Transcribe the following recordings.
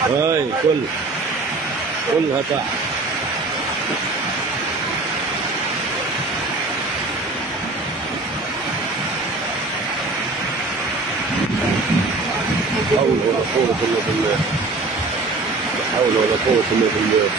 هاي كلها تعب. لا حول ولا قوة إلا بالله. لا حول ولا قوة إلا بالله.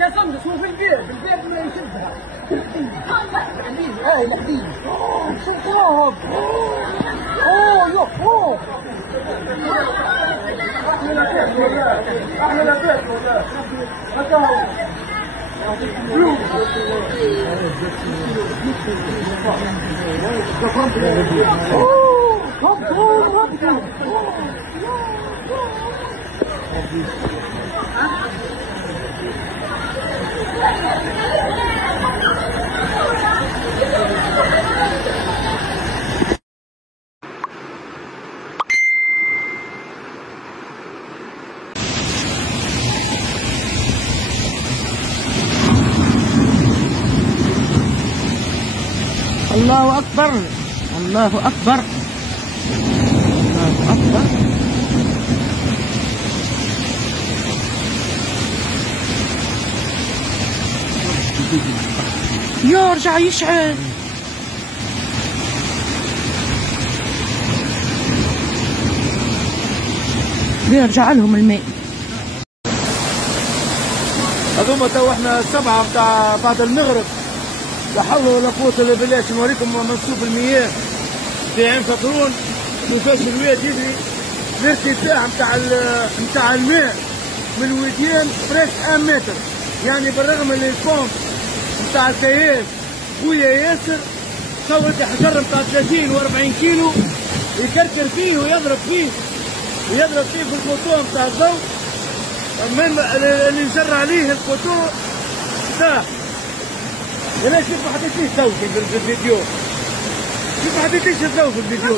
يا صندوق شوف البيت ما يشدها. هاي الحديد شوفوهم. يوه احنا لبيت الله أكبر الله أكبر الله أكبر. يرجع يشعل. بيرجع لهم الماء. هذوما تو احنا 7 بتاع بعد المغرب. لا حول ولا قوة إلا بالله. نوريكم منسوب المياه في عين فقرون كيفاش الواد يجري. الارتفاع نتاع الماء من الوديان بريك 1 متر. يعني بالرغم اللي البومب نتاع السياف خويا ياسر صوت حجر نتاع 30 و40 كيلو يكركر فيه ويضرب فيه في البوتو نتاع الضوء. اللي جر عليه البوتو ساح. انا كيف ما حطيتليش ضوء في الفيديو؟ كيف ما حطيتليش الضوء في الفيديو؟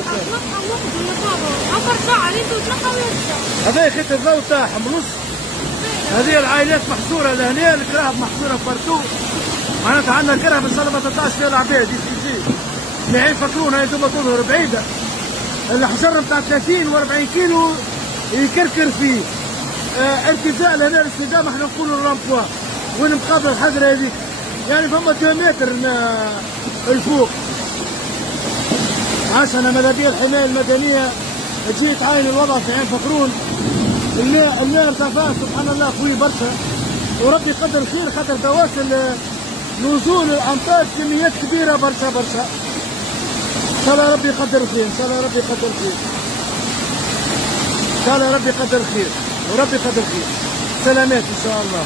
هذا خيط الضوء تاعهم نص. هذه العائلات محصوره لهنا، الكراهب محصوره بارتو. معناتها عندنا كراهب ان شاء الله ما تطلعش فيها العباد يجي من عين فقرون. هاي انتم تظهر بعيده. الحجر نتاع 30 و40 كيلو يكركر فيه. ارتفاع لهنا الاستدامه احنا نقولوا الرامبوا وين مقابل الحجره هذيك. يعني فما 2 متر الفوق. عشان مدابير الحمايه المدنيه تجي تعاين الوضع في عين فقرون. الماء ارتفع سبحان الله قوي برشا، وربي يقدر خير خاطر تواصل نزول الامطار كميات كبيره برشا. ان شاء الله ربي يقدر خير، ان شاء الله ربي يقدر خير، ان شاء الله ربي يقدر خير وربي يقدر خير. سلامات ان شاء الله.